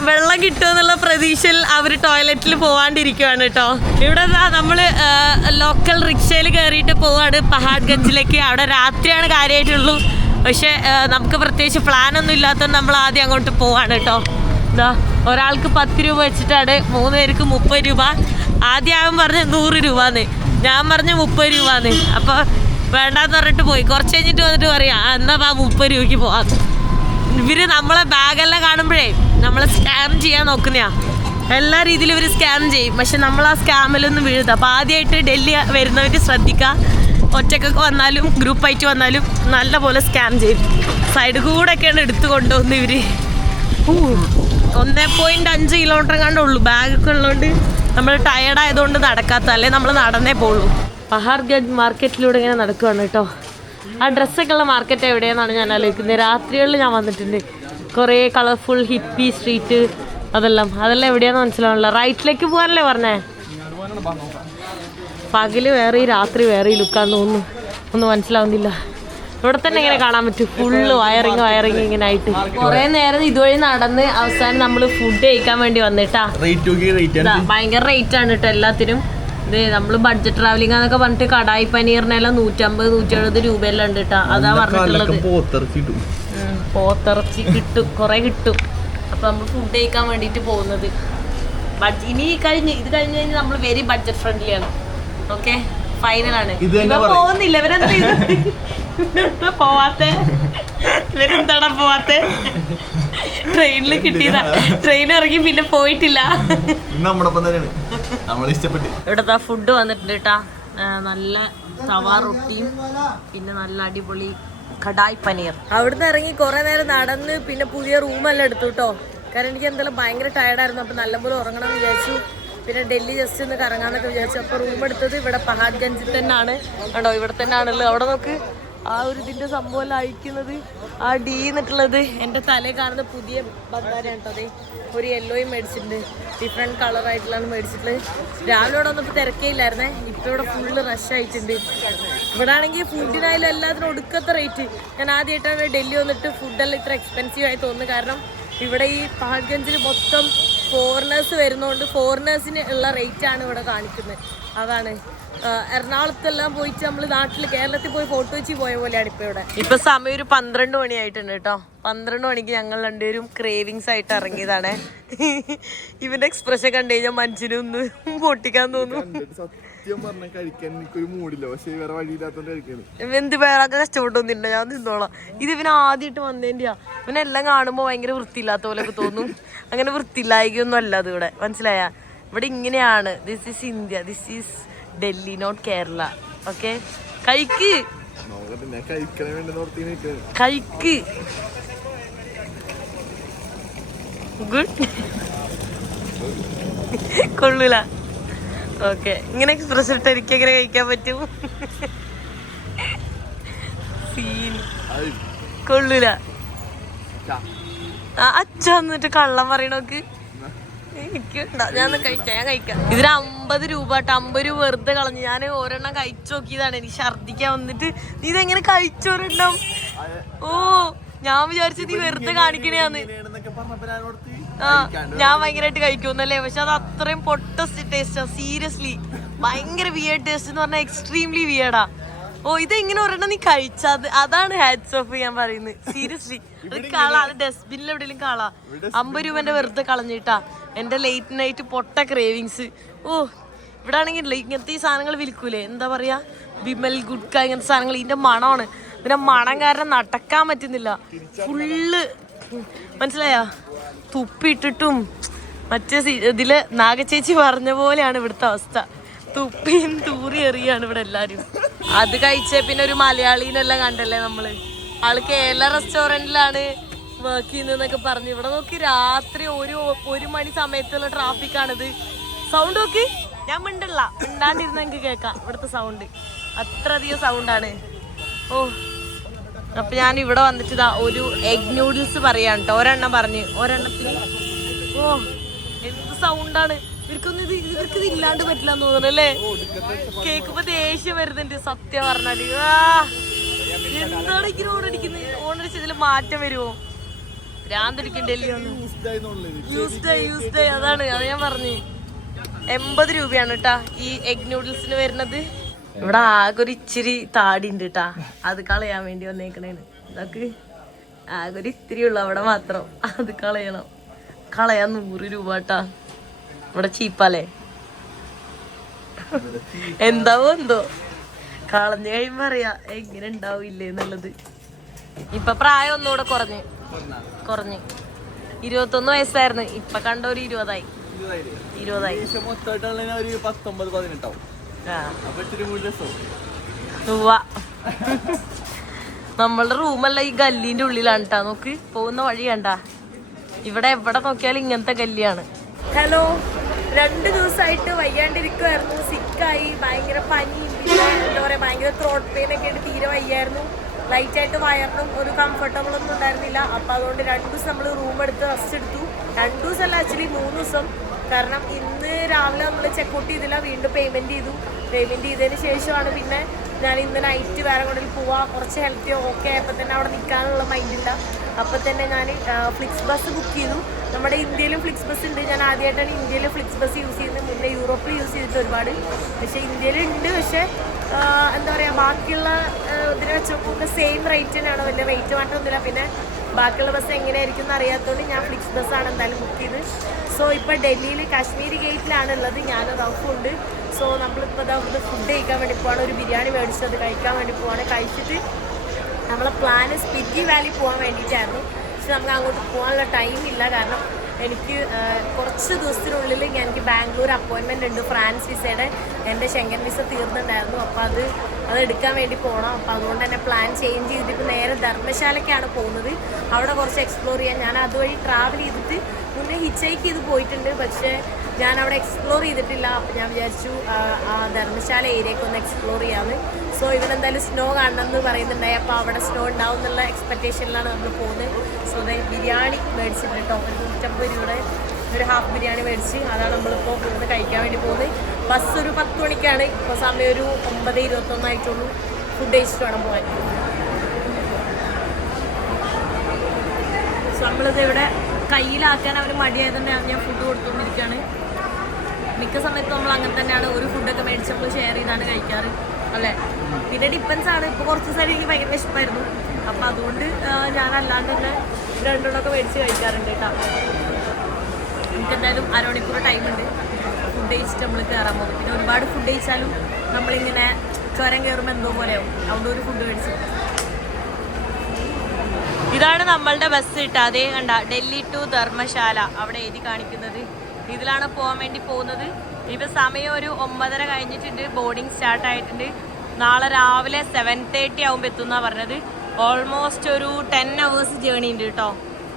വെള്ളം കിട്ടുമെന്നുള്ള പ്രതീക്ഷയിൽ അവർ ടോയ്ലറ്റിൽ പോവാണ്ടിരിക്കുവാണ് കേട്ടോ. ഇവിടെ നമ്മള് ലോക്കൽ റിക്ഷയിൽ കയറിയിട്ട് പോവാണ് പഹാഡ്ഗഞ്ചിലേക്ക്. അവിടെ രാത്രിയാണ് കാര്യമായിട്ടുള്ളൂ. പക്ഷെ നമുക്ക് പ്രത്യേകിച്ച് പ്ലാനൊന്നും ഇല്ലാത്തതുകൊണ്ട് നമ്മൾ ആദ്യം അങ്ങോട്ട് പോവാണ് കേട്ടോ. ഇതാ ഒരാൾക്ക് 10 രൂപ വെച്ചിട്ടാണ്, 3 പേർക്ക് 30 രൂപ. ആദ്യം അവൻ പറഞ്ഞ് 100 രൂപന്ന്, ഞാൻ പറഞ്ഞ് 30 രൂപന്ന്. അപ്പോൾ വേണ്ടാന്ന് പറഞ്ഞിട്ട് പോയി. കുറച്ച് കഴിഞ്ഞിട്ട് വന്നിട്ട് പറയാം എന്നാ 30 രൂപയ്ക്ക് പോവാം. ഇവര് നമ്മളെ ബാഗെല്ലാം കാണുമ്പോഴേ നമ്മളെ സ്കാം ചെയ്യാൻ നോക്കുന്നയാ. എല്ലാ രീതിയിലും ഇവർ സ്കാം ചെയ്യും. പക്ഷെ നമ്മൾ ആ സ്കാമിലൊന്നും വീഴുന്നത്. അപ്പോൾ ആദ്യമായിട്ട് ഡൽഹി വരുന്നവർ ശ്രദ്ധിക്കുക. ഒറ്റക്കൊക്കെ വന്നാലും ഗ്രൂപ്പായിട്ട് വന്നാലും നല്ല പോലെ സ്കാം ചെയ്യും. സൈഡ് കൂടെയൊക്കെയാണ് എടുത്തു കൊണ്ടുവന്ന് ഇവർ. 1.5 കിലോമീറ്റർ കണ്ടുള്ളൂ. ബാഗൊക്കെ ഉള്ളതുകൊണ്ട് നമ്മൾ ടയേർഡായതുകൊണ്ട് നടക്കാത്ത, അല്ലേ നമ്മൾ നടന്നേ പോളൂ. പഹാഡ്ഗഞ്ച് മാർക്കറ്റിലൂടെ ഇങ്ങനെ നടക്കുവാണ് കേട്ടോ. ആ ഡ്രസ്സൊക്കെ ഉള്ള മാർക്കറ്റ് എവിടെയെന്നാണ് ഞാൻ ആലോചിക്കുന്നത്. രാത്രികളിൽ ഞാൻ വന്നിട്ടുണ്ട്. കുറേ കളർഫുൾ ഹിപ്പി സ്ട്രീറ്റ് അതെല്ലാം എവിടെയാണെന്ന് മനസ്സിലാവില്ല. റൈറ്റിലേക്ക് പോകാനല്ലേ പറഞ്ഞേ? പകല് വേറെ രാത്രി വേറെ ലുക്കാന്ന് തോന്നുന്നു. ഒന്നും മനസ്സിലാവുന്നില്ല. ഇവിടെ തന്നെ ഇങ്ങനെ കാണാൻ പറ്റും. ഫുള്ള് വയറിങ് ഇങ്ങനെ ആയിട്ട്. കുറേ നേരം ഇതുവഴി നടന്ന് അവസാനം നമ്മൾ ഫുഡ് കഴിക്കാൻ വേണ്ടി വന്നിട്ടാ. ഭയങ്കര റേറ്റ് ആണ് കേട്ടോ എല്ലാത്തിനും. ഇത് നമ്മൾ ബഡ്ജറ്റ് ട്രാവലിംഗ് എന്നൊക്കെ പറഞ്ഞിട്ട് കടായി പനീറിനെല്ലാം 150-170 രൂപയെല്ലാം ഉണ്ട് കേട്ടോ. അതാ പറഞ്ഞിട്ടുള്ളത്. പോത്തിറച്ചി കിട്ടും, കുറെ കിട്ടും. അപ്പൊ നമ്മൾ ഫുഡ് കഴിക്കാൻ വേണ്ടിട്ട് പോകുന്നത്. ഇനി ഇത് കഴിഞ്ഞ് നമ്മൾ വെരി ബഡ്ജറ്റ് ഫ്രണ്ട്ലി ആണ്. ഓക്കെ, ഫൈനലാണ്. പോകുന്നില്ല ഇവരെന്താ പോവാത്തെ? ഇവരെന്താടാ പോവാത്തെ? ട്രെയിനിൽ കിട്ടിയതാ. ട്രെയിൻ ഇറങ്ങി പിന്നെ പോയിട്ടില്ല. ഇവിടുത്തെ ഫുഡ് വന്നിട്ടുണ്ട് കേട്ടാ. നല്ല തവ റൊട്ടിയും പിന്നെ നല്ല അടിപൊളി കടായി പനീർ. അവിടുന്ന് ഇറങ്ങി കുറെ നേരം നടന്ന് പിന്നെ പുതിയ റൂമെല്ലാം എടുത്തു കേട്ടോ. കാരണം എനിക്ക് എന്തായാലും ഭയങ്കര ടയർഡായിരുന്നു. അപ്പം നല്ലപോലെ ഉറങ്ങണം എന്ന് വിചാരിച്ചു. പിന്നെ ഡൽഹി ജസ്റ്റ് ഒന്ന് കറങ്ങാന്നൊക്കെ വിചാരിച്ചു. അപ്പോൾ റൂം എടുത്തത് ഇവിടെ പഹാഡ്ഗഞ്ചിൽ തന്നെയാണ് കേട്ടോ. ഇവിടെ തന്നെ ആണല്ലോ. അവിടെ നോക്ക്, ആ ഒരു ഇതിൻ്റെ സംഭവം അഴിക്കുന്നത്, ആ ഡി എന്നിട്ടുള്ളത്. എൻ്റെ തലയിൽ കാണുന്ന പുതിയ ബന്ധാരയാണ് കേട്ടോ. അതെ, ഒരു യെല്ലോയും മേടിച്ചിട്ടുണ്ട്. ഡിഫറെൻറ്റ് കളറായിട്ടുള്ളതാണ് മേടിച്ചിട്ടുള്ളത്. രാവിലെ ഇവിടെ വന്നപ്പോൾ തിരക്കേയില്ലായിരുന്നേ. ഇപ്പോൾ ഇവിടെ ഫുള്ള് റഷ് ആയിട്ടുണ്ട്. ഇവിടെ ആണെങ്കിൽ ഫുഡിനായാലും എല്ലാത്തിനും ഒടുക്കത്തെ റേറ്റ്. ഞാൻ ആദ്യമായിട്ടാണ് ഡൽഹി വന്നിട്ട് ഫുഡെല്ലാം ഇത്ര എക്സ്പെൻസീവ് ആയി തോന്നുന്നു. കാരണം ഇവിടെ ഈ പഹാഡ്ഗഞ്ചിൽ മൊത്തം ഫോറിനേഴ്സ് വരുന്നതുകൊണ്ട് ഫോറിനേഴ്സിന് ഉള്ള റേറ്റാണ് ഇവിടെ കാണിക്കുന്നത്. അതാണ്. എറണാകുളത്തെല്ലാം പോയിട്ട് നമ്മൾ നാട്ടിൽ കേരളത്തിൽ പോയി ഫോട്ടോ വെച്ച് പോയ പോലെയാണ് ഇപ്പോൾ ഇവിടെ. ഇപ്പൊ സമയം ഒരു 12 മണിയായിട്ടുണ്ട് കേട്ടോ. 12 മണിക്ക് ഞങ്ങൾ രണ്ടുപേരും ക്രേവിങ്സ് ആയിട്ട് ഇറങ്ങിയതാണ്. ഇവന്റെ എക്സ്പ്രഷൻ കണ്ടു കഴിഞ്ഞാൽ മനുഷ്യനൊന്ന് പൊട്ടിക്കാൻ തോന്നുന്നു. എന്ത് വേറെ കഷ്ടപ്പെട്ടൊന്നുമില്ല, ഞാൻ നിന്നോളാം. ഇത് ഇവന് ആദ്യമായിട്ട് വന്നേന്റെയാ. ഇവനെല്ലാം കാണുമ്പോൾ ഭയങ്കര വൃത്തിയില്ലാത്ത പോലെയൊക്കെ തോന്നും. അങ്ങനെ വൃത്തിയില്ലായികൊന്നും അല്ല അത് ഇവിടെ, മനസ്സിലായ? ഇവിടെ ഇങ്ങനെയാണ്. This is India, this is Delhi, not Kerala. Okay, കഴിക്ക് കഴിക്ക്. ഗുഡ്. കൊള്ളൂല. ഓക്കെ, ഇങ്ങനെ എക്സ്പ്രസ് ഇട്ട് എനിക്ക് എങ്ങനെ കഴിക്കാൻ പറ്റും? സീൻ കൊള്ളൂല. അച്ഛ വന്നിട്ട് കള്ളം പറയണോക്ക്. എനിക്ക് ഞാൻ കഴിക്കാം. ഇതിന് 50 രൂപ. 50 രൂപ വെറുതെ കളഞ്ഞു. ഞാൻ ഒരെണ്ണം കഴിച്ചു നോക്കിയതാണ്. എനിക്ക് ഛർദിക്കാൻ വന്നിട്ട്. നീ ഇതെങ്ങനെ കഴിച്ചോരെണ്ണം? ഓ, ഞാൻ വിചാരിച്ചു നീ വെറുതെ കാണിക്കണേന്ന്. ഞാൻ ഭയങ്കരമായിട്ട് കഴിക്കുമെന്നല്ലേ. പക്ഷെ അത് അത്രയും പൊട്ടസ്റ്റ് ടേസ്റ്റാ. സീരിയസ്ലി ഭയങ്കര വിയേർഡ് ടേസ്റ്റ് എന്ന് പറഞ്ഞാൽ എക്സ്ട്രീംലി വിയേർഡാ. ഓ, ഇതെങ്ങനെ ഒരെണ്ണം നീ കഴിച്ചത്? അതാണ് ഹാറ്റ്സ് ഓഫ് ഞാൻ പറയുന്നത്. സീരിയസ്ലി അത് കള, അത് ഡസ്റ്റ്ബിന്നിൽ എവിടെയെങ്കിലും കളാ. 50 രൂപന്റെ വെറുതെ കളഞ്ഞിട്ടാ എന്റെ ലേറ്റ് നൈറ്റ് പൊട്ട ക്രേവിങ്സ്. ഓ, ഇവിടെ ആണെങ്കിൽ ഇങ്ങനത്തെ ഈ സാധനങ്ങൾ വിൽക്കൂലേ, എന്താ പറയാ, ബിമൽ ഗുഡ്ക, ഇങ്ങനത്തെ സാധനങ്ങൾ. ഇതിന്റെ മണമാണ്. ഇതിന്റെ മണം കാരണം നടക്കാൻ പറ്റുന്നില്ല. ഫുള്ള് മനസ്സിലായാ, തുപ്പിട്ടിട്ടും മറ്റേ ഇതില് നാഗചേച്ചി പറഞ്ഞ പോലെയാണ് ഇവിടുത്തെ അവസ്ഥ. തുപ്പിയും തൂറി എറിയാണ് ഇവിടെ എല്ലാരും. അത് കഴിച്ച പിന്നെ ഒരു മലയാളീനെല്ലാം കണ്ടല്ലേ നമ്മള്. ആള് കേരള റെസ്റ്റോറന്റിലാണ് വർക്ക് ചെയ്യുന്നതെന്നൊക്കെ പറഞ്ഞു. ഇവിടെ നോക്കി രാത്രി 1 മണി സമയത്തുള്ള ട്രാഫിക്കാണിത്. സൗണ്ട് നോക്കി, ഞാൻ മിണ്ടാണ്ടിരുന്ന എനിക്ക് കേൾക്കാം ഇവിടുത്തെ സൗണ്ട്. അത്രയധികം സൗണ്ടാണ്. ഓ, അപ്പൊ ഞാൻ ഇവിടെ വന്നിട്ട് ഇതാ ഒരു എഗ് നൂഡിൽസ് പറയാൻ കേട്ടോ. ഒരെണ്ണം പറഞ്ഞ് ഒരെണ്ണത്തിന് ഓ എന്ത് സൗണ്ടാണ്. ഇവർക്കൊന്നും ഇല്ലാണ്ട് പറ്റില്ല എന്ന് തോന്നുന്നു അല്ലേ? കേക്കുമ്പോ ദേഷ്യം വരുന്നുണ്ട് സത്യം പറഞ്ഞാല്. എന്താണ് ഇങ്ങനെ ഓണടിക്കുന്നത്? ഓണടിച്ചതിൽ മാറ്റം വരുമോ? ഭ്രാന്തടിക്കണ്ടല്ലേ? യൂസ്ഡ് അതാണ് അത് ഞാൻ പറഞ്ഞു. 80 രൂപയാണ് കേട്ടാ ഈ എഗ് നൂഡിൽസിന് വരുന്നത്. ഇവിടെ ആകെ ഒരു ഇച്ചിരി താടി ഉണ്ട് കേട്ടാ, അത് കളയാൻ വേണ്ടി വന്നേക്കണേന്. ഇതൊക്കെ ആകെ ഒരു ഇത്തിരി ഉള്ളു അവിടെ മാത്രം, അത് കളയണം. കളയാൻ 100 രൂപ കേട്ടാ. ഇവിടെ ചീപ്പല്ലേ? എന്താവോ എന്തോ കളഞ്ഞു കഴിയുമ്പോ അറിയാ എങ്ങനെ ഉണ്ടാവില്ലേ എന്നുള്ളത്. ഇപ്പൊ പ്രായം ഒന്നുകൂടെ കുറഞ്ഞ് 21 വയസ്സായിരുന്നു. ഇപ്പൊ കണ്ട ഒരു 20ആയി. നമ്മളുടെ റൂമല്ല ഈ ഗല്ലിന്റെ ഉള്ളിലാണ് കേട്ടാ. നോക്ക് പോകുന്ന വഴി കണ്ട. ഇവിടെ എവിടെ നോക്കിയാലും ഇങ്ങനത്തെ ഗല്ലിയാണ്. ഹലോ, 2 ദിവസമായിട്ട് വയ്യാണ്ടിരിക്കുമായിരുന്നു. സിക്കായി, ഭയങ്കര പനി, പിന്നെ എന്താ പറയാ ഭയങ്കര ത്രോട്ട് പെയിൻ ഒക്കെ ആയിട്ട് തീരെ വയ്യായിരുന്നു. ലൈറ്റായിട്ട് വയറിനും ഒരു കംഫർട്ടബിൾ ഒന്നും ഉണ്ടായിരുന്നില്ല. അപ്പം അതുകൊണ്ട് 2 ദിവസം നമ്മൾ റൂം എടുത്ത് റെസ്റ്റ് എടുത്തു. 2 ദിവസമല്ല, ആക്ച്വലി 3 ദിവസം. കാരണം ഇന്ന് രാവിലെ നമ്മൾ ചെക്കൗട്ട് ചെയ്തില്ല, വീണ്ടും പേയ്മെൻറ്റ് ചെയ്തതിന് ശേഷമാണ് പിന്നെ ഞാൻ ഇന്ന് നൈറ്റ് വേറെ കൊണ്ടിൽ പോവാം. കുറച്ച് ഹെൽത്ത് ഓക്കെ ആയപ്പോൾ തന്നെ അവിടെ നിൽക്കാനുള്ള മൈൻഡില്ല. അപ്പോൾ തന്നെ ഞാൻ ഫ്ലിക്സ് ബസ് ബുക്ക് ചെയ്തു. നമ്മുടെ ഇന്ത്യയിലും ഫ്ലിക്സ് ബസ് ഉണ്ട്. ഞാൻ ആദ്യമായിട്ടാണ് ഇന്ത്യയിൽ ഫ്ലിക്സ് ബസ് യൂസ് ചെയ്യുന്നത്. മുന്നേ യൂറോപ്പിൽ യൂസ് ചെയ്തിട്ട് ഒരുപാട്. പക്ഷേ ഇന്ത്യയിലുണ്ട്. പക്ഷേ എന്താ പറയുക, ബാക്കിയുള്ള ഇതിനെ വെച്ച് നോക്കുമ്പോൾ സെയിം റേറ്റ് തന്നെയാണ്, വലിയ റേറ്റ് മാറ്റമൊന്നുമില്ല. പിന്നെ ബാക്കിയുള്ള ബസ് എങ്ങനെയായിരിക്കും എന്ന് അറിയാത്തതുകൊണ്ട് ഞാൻ ഫ്ലിക്സ് ബസ്സാണ് എന്തായാലും ബുക്ക് ചെയ്ത്. സോ ഇപ്പോൾ ഡൽഹിയിൽ കാശ്മീരി ഗേറ്റിലാണ് ഉള്ളത്. ഞാൻ റഫുണ്ട്. സോ നമ്മളിപ്പോൾ അവിടുന്ന് ഫുഡ് കഴിക്കാൻ വേണ്ടി പോവാണ്. ഒരു ബിരിയാണി മേടിച്ചത് അത് കഴിക്കാൻ വേണ്ടി പോവാണ്. കഴിച്ചിട്ട് നമ്മളെ പ്ലാന് സ്പിറ്റി വാലി പോകാൻ വേണ്ടിയിട്ടായിരുന്നു. പക്ഷെ നമുക്ക് അങ്ങോട്ട് പോകാനുള്ള ടൈമില്ല. കാരണം എനിക്ക് കുറച്ച് ദിവസത്തിനുള്ളിൽ എനിക്ക് ബാംഗ്ലൂർ അപ്പോയിൻമെൻ്റ് ഉണ്ട്. ഫ്രാൻസ് വിസയുടെ എൻ്റെ ഷെങ്കൻ വിസ തീർന്നിട്ടുണ്ടായിരുന്നു. അപ്പോൾ അത് എടുക്കാൻ വേണ്ടി പോകണം. അപ്പോൾ അതുകൊണ്ട് തന്നെ പ്ലാൻ ചേഞ്ച് ചെയ്തിട്ട് നേരെ ധർമ്മശാലയ്ക്കാണ് പോകുന്നത്. അവിടെ കുറച്ച് എക്സ്പ്ലോർ ചെയ്യാൻ. ഞാൻ അതുവഴി ട്രാവൽ ചെയ്തിട്ട് മുന്നേ ഹിച്ചൈക്ക് ചെയ്ത് പോയിട്ടുണ്ട്. പക്ഷേ ഞാൻ അവിടെ എക്സ്പ്ലോർ ചെയ്തിട്ടില്ല. അപ്പോൾ ഞാൻ വിചാരിച്ചു ആ ധർമ്മശാല ഏരിയയൊക്കെ ഒന്ന് എക്സ്പ്ലോർ ചെയ്യാമെന്ന്. സോ ഇവരെന്തായാലും സ്നോ കാണണമെന്ന് പറയുന്നുണ്ടായി. അപ്പോൾ അവിടെ സ്നോ ഉണ്ടാവും എന്നുള്ള എക്സ്പെക്റ്റേഷനിലാണ് നമ്മൾ പോകുന്നത്. സോ ബിരിയാണി മേടിച്ചിട്ടുണ്ട് കേട്ടോ. 150 രൂപയുടെ ഒരു ഹാഫ് ബിരിയാണി മേടിച്ച് അതാണ് നമ്മളിപ്പോൾ ഇവിടുന്ന് കഴിക്കാൻ വേണ്ടി പോകുന്നത്. ബസ് ഒരു 10 മണിക്കാണ്. ഇപ്പോൾ സമയം ഒരു 9:21 ആയിട്ടുള്ളൂ. ഫുഡ് കഴിച്ചിട്ട് വേണം പോകാൻ. സോ നമ്മളിത് ഇവിടെ കയ്യിലാക്കാൻ അവർ മടിയായതുകൊണ്ട് ഞാൻ ഫുഡ് കൊടുത്തുകൊണ്ടിരിക്കുകയാണ്. മിക്ക സമയത്തും നമ്മൾ അങ്ങനെ തന്നെയാണ്. ഒരു ഫുഡൊക്കെ മേടിച്ച് നമ്മൾ ഷെയർ ചെയ്താണ് കഴിക്കാറ് അല്ലേ? പിന്നെ ഡിപ്പെൻസ് ആണ്. ഇപ്പോൾ കുറച്ച് ദിവസമായിട്ട് എനിക്ക് ഭയങ്കര വിശപ്പായിരുന്നു. അപ്പോൾ അതുകൊണ്ട് ഞാൻ അല്ലാണ്ട് തന്നെ 2 മേടിച്ച് കഴിക്കാറുണ്ട് കേട്ടോ. നമുക്കെന്തായാലും അരമണിക്കൂർ ടൈമുണ്ട്. ഫുഡ് കഴിച്ചിട്ട് നമ്മൾ കയറാൻ പോകും. പിന്നെ ഒരുപാട് ഫുഡ് കഴിച്ചാലും നമ്മളിങ്ങനെ ചുരം കയറുമ്പോൾ എന്തോ പോലെയാവും. അതുകൊണ്ട് ഒരു ഫുഡ് മേടിച്ചു. ഇതാണ് നമ്മളുടെ ബസ് കിട്ടുക. അതേ കണ്ട, ഡൽഹി ടു ധർമ്മശാല അവിടെ എഴുതി കാണിക്കുന്നത്. ഇതിലാണ് പോകാൻ വേണ്ടി പോകുന്നത്. ഇപ്പം സമയം ഒരു 9:30 കഴിഞ്ഞിട്ടുണ്ട്. ബോർഡിങ് സ്റ്റാർട്ട് ആയിട്ടുണ്ട്. നാളെ രാവിലെ 7:30 ആകുമ്പോൾ എത്തുന്നാണ് പറഞ്ഞത്. ഓൾമോസ്റ്റ് ഒരു 10 hours ജേണി ഉണ്ട് കേട്ടോ.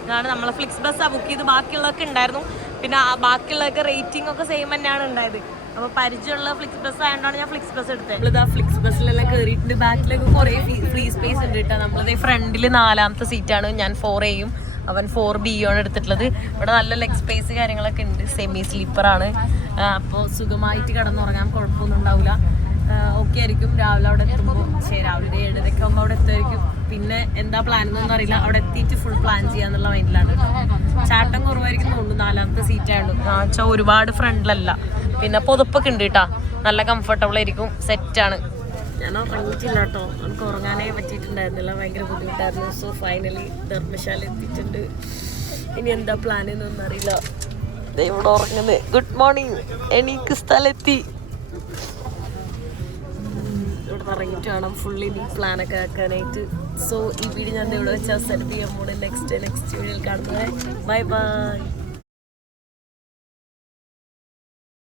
ഇതാണ് നമ്മളെ ഫ്ലിക്സ് ബസ്സാണ് ബുക്ക് ചെയ്ത്. ബാക്കിയുള്ളതൊക്കെ ഉണ്ടായിരുന്നു. പിന്നെ ബാക്കിയുള്ളതൊക്കെ റേറ്റിംഗ് ഒക്കെ സെയിം തന്നെയാണ് ഉണ്ടായത്. അപ്പോൾ പരിചയമുള്ള ഫ്ലിക്സ് ബസ് ആയതുകൊണ്ടാണ് ഞാൻ ഫ്ലിക്സ് ബസ് എടുത്തത്. നമ്മളിതാ ഫ്ലിക്സ് ബസ്സിലെല്ലാം കയറിയിട്ടുണ്ട്. ബാക്കിലൊക്കെ കുറേ ഫ്രീ സ്പേസ് ഉണ്ട് കേട്ടോ. നമ്മളത് ഫ്രണ്ടിൽ 4ാമത്തെ സീറ്റാണ്. ഞാൻ 4Aയും അവൻ 4Bയാണ് എടുത്തിട്ടുള്ളത്. ഇവിടെ നല്ല ലെഗ് സ്പേസ് കാര്യങ്ങളൊക്കെ ഉണ്ട്. സെമി സ്ലീപ്പറാണ്. അപ്പോൾ സുഖമായിട്ട് കിടന്നുറങ്ങാൻ കുഴപ്പമൊന്നും ഉണ്ടാവില്ല. ഓക്കെ ആയിരിക്കും. രാവിലെ അവിടെ എത്തുമ്പോൾ രാവിലെ 7:30 ആകുമ്പോൾ അവിടെ എത്തുമായിരിക്കും. പിന്നെ എന്താ പ്ലാൻ എന്നൊന്നും അറിയില്ല. അവിടെ എത്തിയിട്ട് ഫുൾ പ്ലാൻ ചെയ്യാന്നുള്ള മൈൻഡിലാണ്. ചാട്ടം കുറവായിരിക്കും തോന്നുന്നു. 4ാമത്തെ സീറ്റായുള്ളൂ. വെച്ചാൽ ഒരുപാട് ഫ്രണ്ടിലല്ല. പിന്നെ പുതപ്പൊക്കെ ഉണ്ട് കേട്ടോ. നല്ല കംഫർട്ടബിൾ ആയിരിക്കും. സെറ്റാണ്. ഞാൻ ഉറങ്ങിയിട്ടില്ല കേട്ടോ. നമുക്ക് ഉറങ്ങാനേ പറ്റിയിട്ടുണ്ടായിരുന്നില്ല. ഭയങ്കര ബുദ്ധിമുട്ടായിരുന്നു. സോ ഫൈനലി ധർമ്മശാല എത്തിയിട്ടുണ്ട്. ഇനി എന്താ പ്ലാൻ എന്നൊന്നും അറിയില്ല. ഇവിടെ ഉറങ്ങുന്നത്. Good morning. എനിക്ക് സ്ഥലത്തി ഇവിടെ ഇറങ്ങിയിട്ട് വേണം ഫുള്ളി പ്ലാനൊക്കെ ആക്കാനായിട്ട്. സോ ഈ വീഡിയോ ഞാൻ ഇവിടെ വെച്ചാൽ സെലക്ട് ചെയ്യാൻ പോകുന്നത്. നെക്സ്റ്റ് വീഡിയോയിൽ കാണുന്നത്. Bye bye.